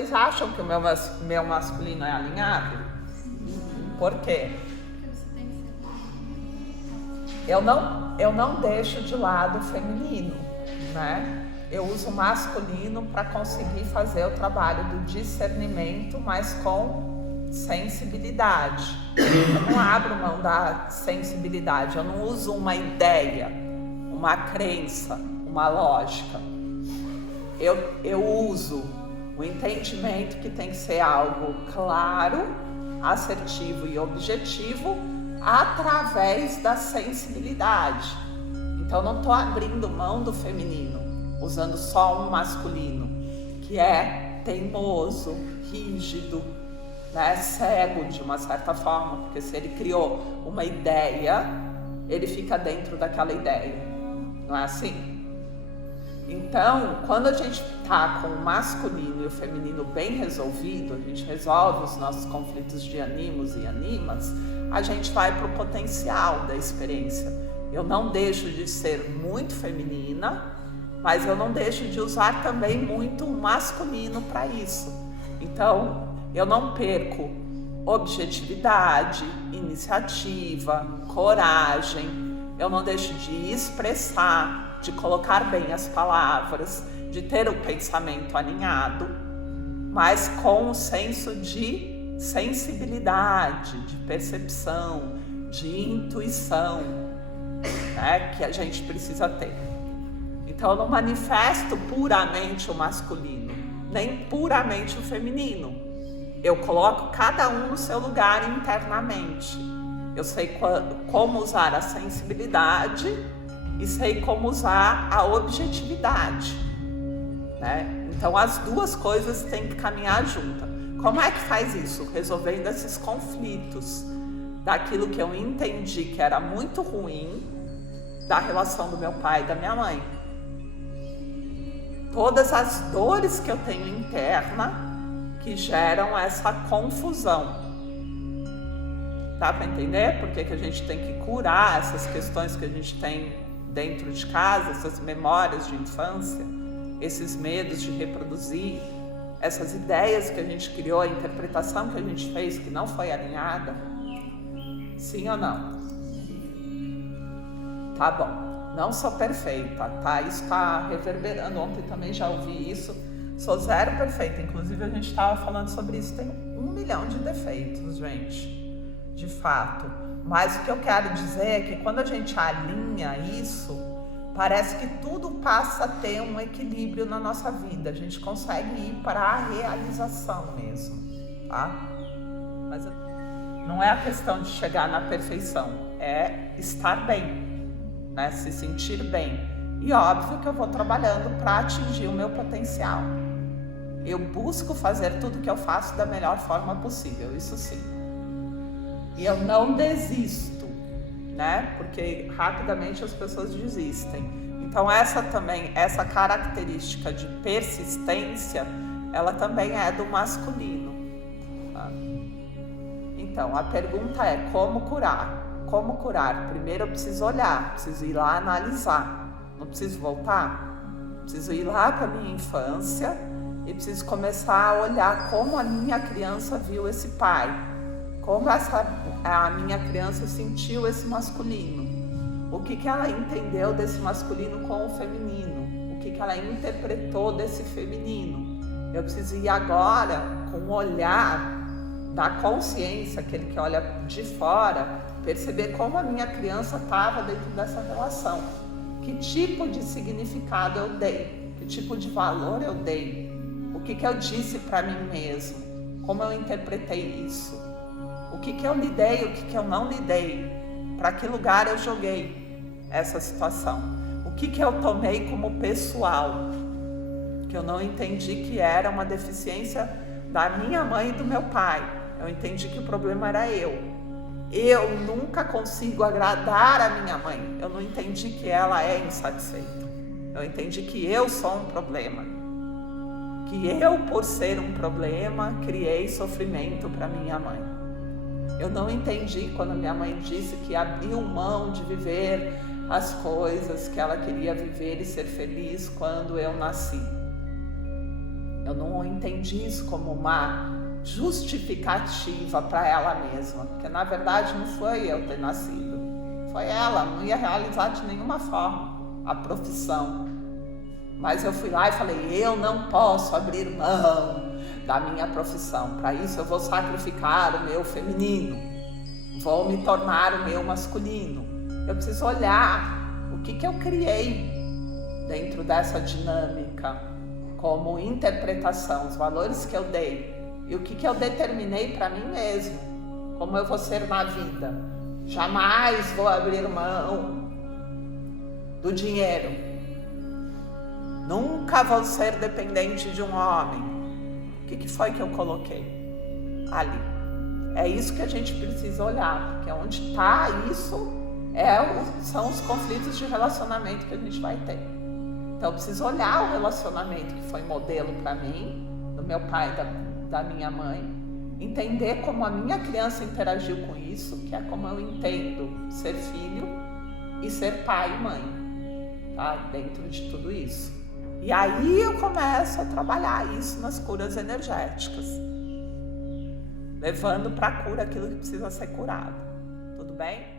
vocês acham que o meu masculino é alinhado? Por quê? Eu não deixo de lado o feminino, né? Eu uso o masculino para conseguir fazer o trabalho do discernimento, mas com sensibilidade. Eu não abro mão da sensibilidade, eu não uso uma ideia, uma crença, uma lógica. Eu uso o entendimento que tem que ser algo claro, assertivo e objetivo através da sensibilidade. Então não estou abrindo mão do feminino, usando só um masculino, que é teimoso, rígido, né, cego de uma certa forma, porque se ele criou uma ideia, ele fica dentro daquela ideia, não é assim? Então, quando a gente está com o masculino e o feminino bem resolvido, a gente resolve os nossos conflitos de animos e animas, a gente vai para o potencial da experiência. Eu não deixo de ser muito feminina, mas eu não deixo de usar também muito o masculino para isso. Então, eu não perco objetividade, iniciativa, coragem, eu não deixo de expressar, de colocar bem as palavras, de ter o pensamento alinhado, mas com o senso de sensibilidade, de percepção, de intuição, né, que a gente precisa ter. Então eu não manifesto puramente o masculino, nem puramente o feminino. Eu coloco cada um no seu lugar internamente. Eu sei como usar a sensibilidade e sei como usar a objetividade, né? Então as duas coisas têm que caminhar juntas. Como é que faz isso? Resolvendo esses conflitos daquilo que eu entendi que era muito ruim da relação do meu pai e da minha mãe. Todas as dores que eu tenho interna que geram essa confusão. Dá para entender por que a gente tem que curar essas questões que a gente tem dentro de casa, essas memórias de infância, esses medos de reproduzir, essas ideias que a gente criou, a interpretação que a gente fez que não foi alinhada? Sim ou não? Tá bom. Não sou perfeita, tá? Isso tá reverberando. Ontem também já ouvi isso. Sou zero perfeita. Inclusive a gente estava falando sobre isso. Tem 1 milhão de defeitos, gente. De fato. Mas o que eu quero dizer é que quando a gente alinha isso, parece que tudo passa a ter um equilíbrio na nossa vida. A gente consegue ir para a realização mesmo, tá? Mas não é a questão de chegar na perfeição, é estar bem, né? Se sentir bem. E óbvio que eu vou trabalhando para atingir o meu potencial. Eu busco fazer tudo que eu faço da melhor forma possível, isso sim. E eu não desisto, né? Porque rapidamente as pessoas desistem. Então essa característica de persistência, ela também é do masculino, tá? Então a pergunta é como curar? Como curar? Primeiro eu preciso olhar, preciso ir lá analisar. Não preciso voltar? Preciso ir lá para a minha infância e preciso começar a olhar como a minha criança viu esse pai. Como a minha criança sentiu esse masculino. O que ela entendeu desse masculino com o feminino. O que ela interpretou desse feminino. Eu preciso ir agora com o olhar da consciência, aquele que olha de fora, perceber como a minha criança estava dentro dessa relação. Que tipo de significado eu dei? Que tipo de valor eu dei? O que eu disse para mim mesmo? Como eu interpretei isso? O que eu lidei, o que eu não lidei? Para que lugar eu joguei essa situação? O que eu tomei como pessoal? Que eu não entendi que era uma deficiência da minha mãe e do meu pai. Eu entendi que o problema era eu. Eu nunca consigo agradar a minha mãe. Eu não entendi que ela é insatisfeita. Eu entendi que eu sou um problema. Que eu, por ser um problema, criei sofrimento para minha mãe. Eu não entendi quando minha mãe disse que abriu mão de viver as coisas que ela queria viver e ser feliz quando eu nasci. Eu não entendi isso como uma justificativa para ela mesma, porque na verdade não foi eu ter nascido, foi ela, não ia realizar de nenhuma forma a profissão. Mas eu fui lá e falei, eu não posso abrir mão da minha profissão, para isso eu vou sacrificar o meu feminino, vou me tornar o meu masculino. Eu preciso olhar o que eu criei dentro dessa dinâmica como interpretação, os valores que eu dei e o que eu determinei para mim mesmo, como eu vou ser na vida. Jamais vou abrir mão do dinheiro, nunca vou ser dependente de um homem. O que foi que eu coloquei ali? É isso que a gente precisa olhar, porque onde está isso são os conflitos de relacionamento que a gente vai ter. Então eu preciso olhar o relacionamento que foi modelo para mim, do meu pai e da minha mãe, entender como a minha criança interagiu com isso, que é como eu entendo ser filho e ser pai e mãe, tá? Dentro de tudo isso. E aí eu começo a trabalhar isso nas curas energéticas, levando para a cura aquilo que precisa ser curado. Tudo bem?